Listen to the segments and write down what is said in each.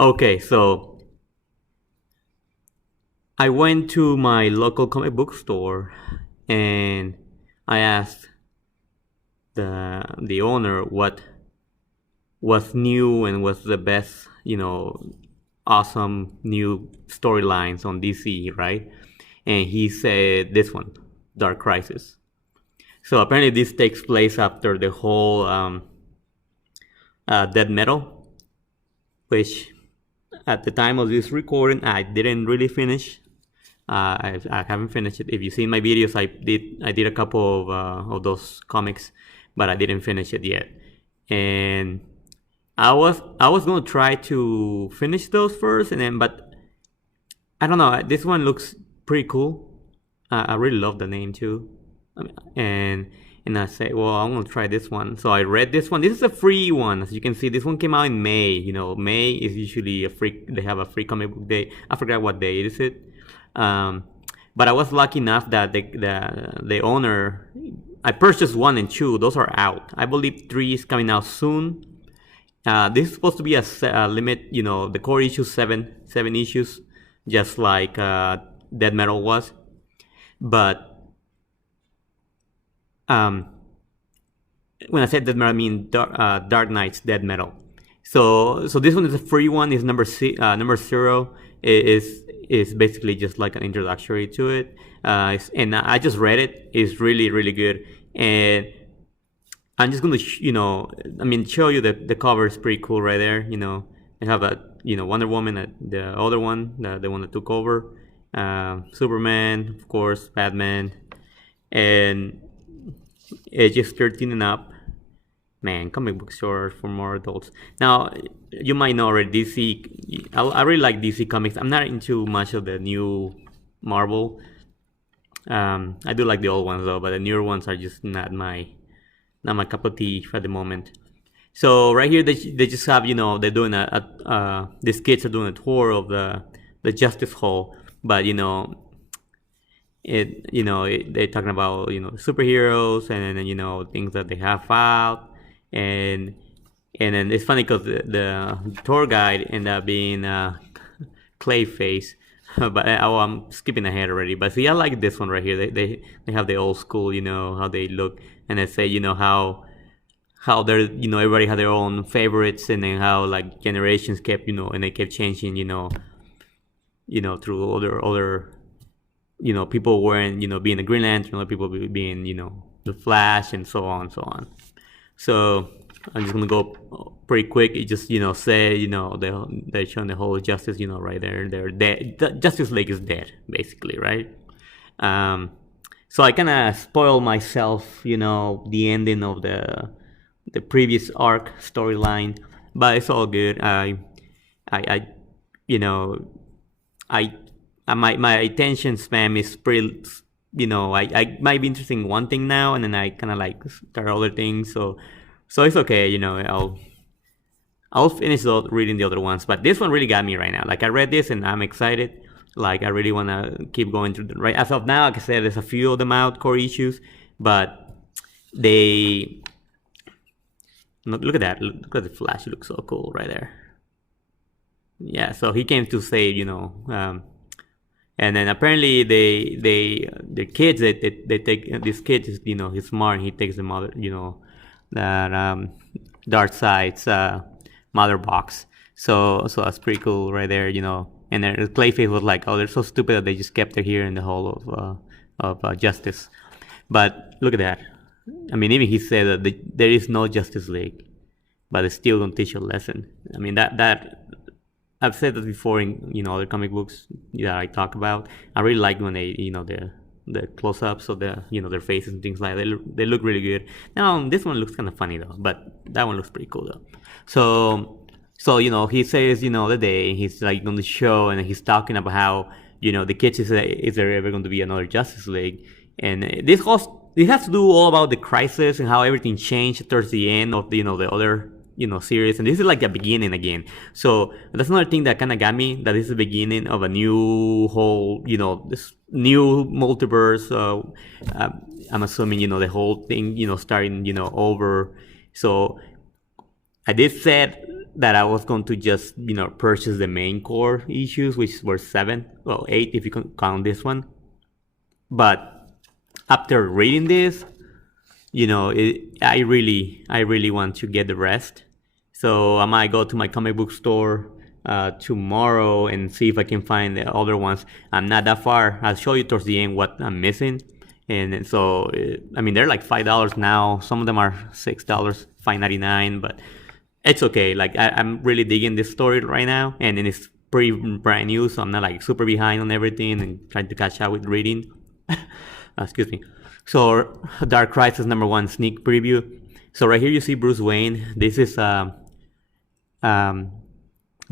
Okay, so I went to my local comic book store and I asked the owner what was new and was the best, awesome new storylines on DC, right? And he said this one, Dark Crisis. So apparently this takes place after the whole Dead Metal, which at the time of this recording I didn't really finish. I haven't finished it. If you've seen my videos, I did a couple of those comics, but I didn't finish it yet. And I was gonna try to finish those first, and then but I don't know. This one looks pretty cool. I really love the name too. I mean, and I say, well, I'm gonna try this one. So I read this one. This is a free one, as you can see. This one came out in May. May is usually a free. They have a free comic book day. I forgot what day is it. But I was lucky enough that the owner. I purchased 1 and 2. Those are out. I believe 3 is coming out soon. This is supposed to be a limit. The core issue seven issues, just like Dead Metal was. But when I said Dead Metal, I mean Dark Knight's Dead Metal. So this one is a free one. Is number 0. Is basically just like an introductory to it. And I just read it. It's really really good. And I'm just gonna show you the cover is pretty cool right there. They have Wonder Woman, the other one, the one that took over, Superman, of course, Batman, and ages 13 and up. Man, comic book stores for more adults. Now, you might know already, DC. I really like DC comics. I'm not into much of the new Marvel. I do like the old ones though, but the newer ones are just not my cup of tea at the moment. So right here, they just have they're doing these kids are doing a tour of the Justice Hall, but they're talking about superheroes and then things that they have out, and then it's funny because the tour guide ended up being Clayface. But I'm skipping ahead already. But see, I like this one right here. They have the old school, how they look, and they say how they're everybody had their own favorites, and then how like generations kept and they kept changing through other people wearing being the Green Lantern, other people being the Flash, and so on and so on. So I'm just gonna go pretty quick. It just say they're showing the whole Justice right there. They're dead. The Justice League is dead basically, right? So I kind of spoiled myself, the ending of the previous arc storyline, but it's all good. I my attention span is pretty. I might be interested in one thing now, and then I kind of like start other things. So it's okay. I'll finish reading the other ones, but this one really got me right now. Like I read this and I'm excited. Like I really want to keep going through right as of now. Like I said, there's a few of them out, core issues, but they look at that. Look at the Flash. It looks so cool right there. Yeah, so he came to save, and then apparently the kids they take this kid is he's smart. He takes the mother that Darkseid's mother box. So that's pretty cool right there. And then Clayface was like, oh, they're so stupid that they just kept her here in the Hall of Justice. But look at that. I mean, even he said that there is no Justice League, but it's still gonna teach you a lesson. I mean that I've said that before in other comic books that I talk about. I really like when they the close-ups of their faces and things like that. They look really good. Now this one looks kind of funny though, but that one looks pretty cool though. So he says the day he's like on the show and he's talking about how the kids is there ever going to be another Justice League, and this has to do all about the crisis and how everything changed towards the end of the other series, and this is like the beginning again. So that's another thing that kind of got me, that this is the beginning of a new whole this new multiverse. I'm assuming the whole thing starting over. So I did said that I was going to just purchase the main core issues, which were 7, well 8 if you can count this one. But after reading this, I really want to get the rest. So I might go to my comic book store tomorrow and see if I can find the other ones. I'm not that far. I'll show you towards the end what I'm missing. And so, they're like $5 now. Some of them are $6, $5.99, but it's okay. Like I'm really digging this story right now, and it's pretty brand new, so I'm not like super behind on everything and trying to catch up with reading. Excuse me. So Dark Crisis #1 sneak preview. So right here you see Bruce Wayne. This is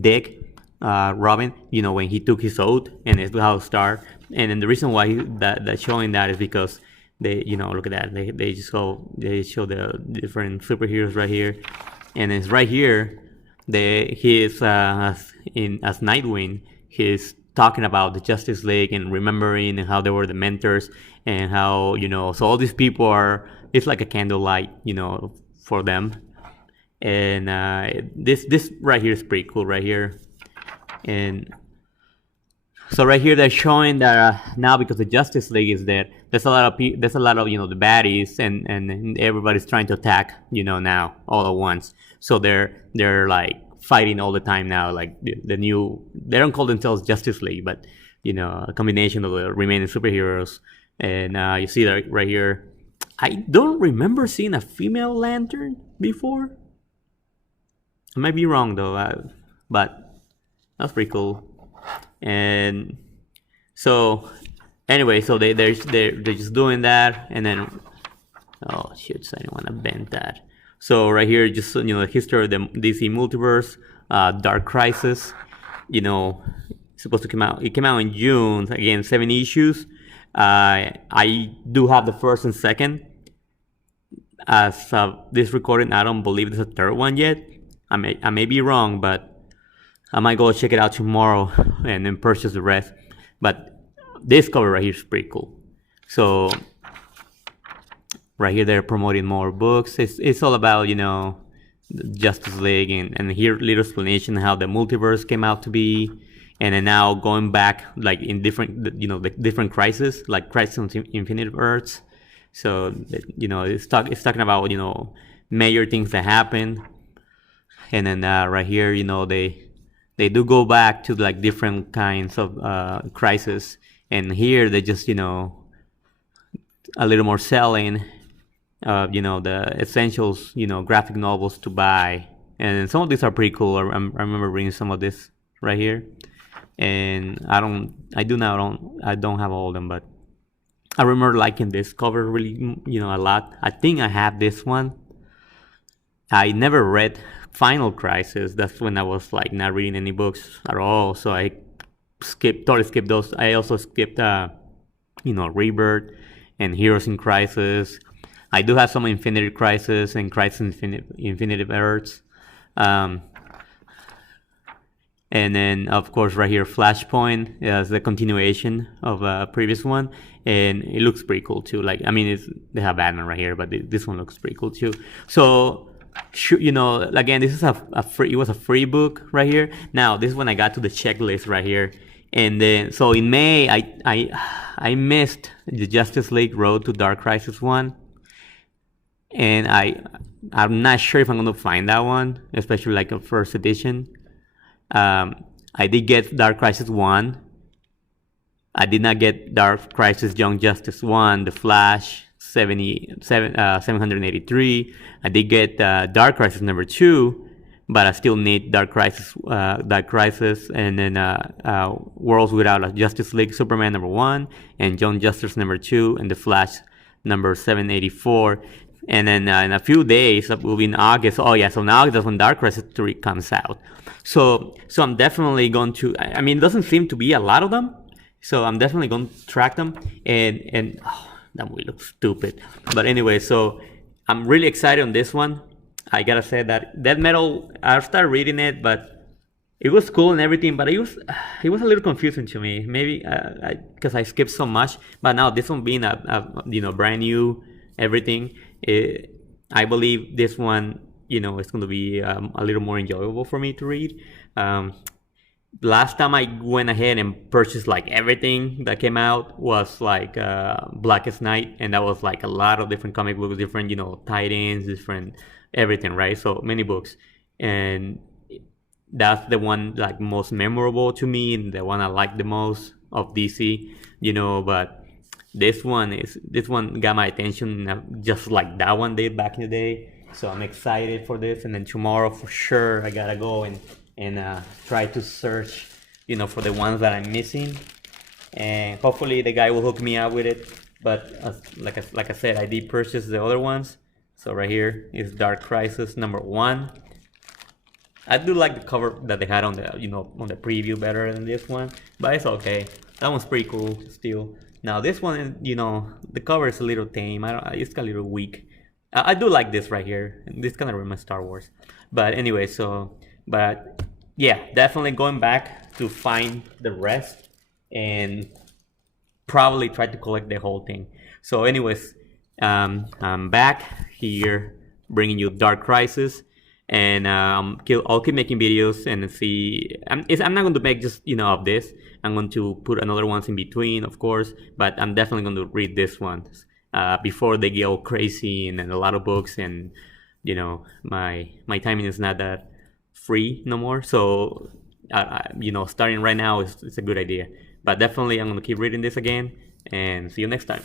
Dick, Robin. When he took his oath, and it's how it started. And then the reason why that's showing that is because they, look at that. They show the different superheroes right here, and it's right here. He is as Nightwing. He's talking about the Justice League and remembering and how they were the mentors and how so all these people are. It's like a candlelight, for them. And this right here is pretty cool right here. And so right here they're showing that now because the Justice League is there, there's a lot of the baddies and everybody's trying to attack now all at once. So they're like fighting all the time now. Like the new, they don't call themselves Justice League, but a combination of the remaining superheroes. And you see that right here. I don't remember seeing a female Lantern before. I might be wrong though, but that's pretty cool. And so anyway, so they're just doing that, and then oh shit, I didn't want to bend that. So right here, just the history of the DC multiverse, Dark Crisis. It's supposed to come out. It came out in June. Again, 7 issues. I do have the first and second. As this recording, I don't believe there's a third one yet. I may be wrong, but I might go check it out tomorrow and then purchase the rest. But this cover right here is pretty cool. So right here they're promoting more books. It's all about the Justice League, and here little explanation how the multiverse came out to be, and then now going back like in different the different crises, like Crisis on Infinite Earths. So it's talking about major things that happen, and then right here they do go back to like different kinds of crisis, and here they just a little more selling the essentials, graphic novels to buy, and some of these are pretty cool. I remember reading some of this right here, and I don't have all of them, but I remember liking this cover really a lot. I think I have this one. I never read Final Crisis. That's when I was like not reading any books at all, so I totally skipped those. I also skipped Rebirth and Heroes in Crisis. I do have some Infinity Crisis and Crisis Infinite Earths. And then of course right here Flashpoint is the continuation of a previous one, and it looks pretty cool too. Like they have Batman right here, but this one looks pretty cool too. So again, this is it was a free book right here. Now this is when I got to the checklist right here, and then so in May I missed the Justice League Road to Dark Crisis 1, and I'm not sure if I'm gonna find that one, especially like a first edition. I did get Dark Crisis 1. I did not get Dark Crisis Young Justice 1, The Flash 783. I did get Dark Crisis #2, but I still need Dark Crisis, and then Worlds Without a Justice League Superman #1, and Young Justice #2, and The Flash #784. And then in a few days, it will be in August. Oh yeah, so in August that's when Dark Crisis 3 comes out. So I'm definitely going to. It doesn't seem to be a lot of them, so I'm definitely going to track them. And that movie looks stupid. But anyway, so I'm really excited on this one. I gotta say that Death Metal, I started reading it, but it was cool and everything, but it was a little confusing to me. Maybe because I skipped so much. But now this one being a brand new everything, I believe this one, it's going to be a little more enjoyable for me to read. Um, Last time I went ahead and purchased like everything that came out was like Blackest Night, and that was like a lot of different comic books, different tie-ins, different everything, right? So many books, and that's the one like most memorable to me and the one I like the most of DC. But this one got my attention just like that one did back in the day. So I'm excited for this, and then tomorrow for sure I gotta go and try to search, for the ones that I'm missing, and hopefully the guy will hook me up with it. But like I said, I did purchase the other ones. So right here is Dark Crisis #1. I do like the cover that they had on the preview better than this one, but it's okay. That one's pretty cool still. Now this one, the cover is a little tame. It's a little weak. I do like this right here. This kind of reminds Star Wars. But anyway, but yeah, definitely going back to find the rest and probably try to collect the whole thing. So anyways, I'm back here bringing you Dark Crisis, and I'll keep making videos and see. I'm not going to make just of this. I'm going to put another ones in between, of course, but I'm definitely going to read this one before they get all crazy and a lot of books, and my timing is not that free no more. So starting right now is a good idea. But definitely I'm going to keep reading this again, and see you next time.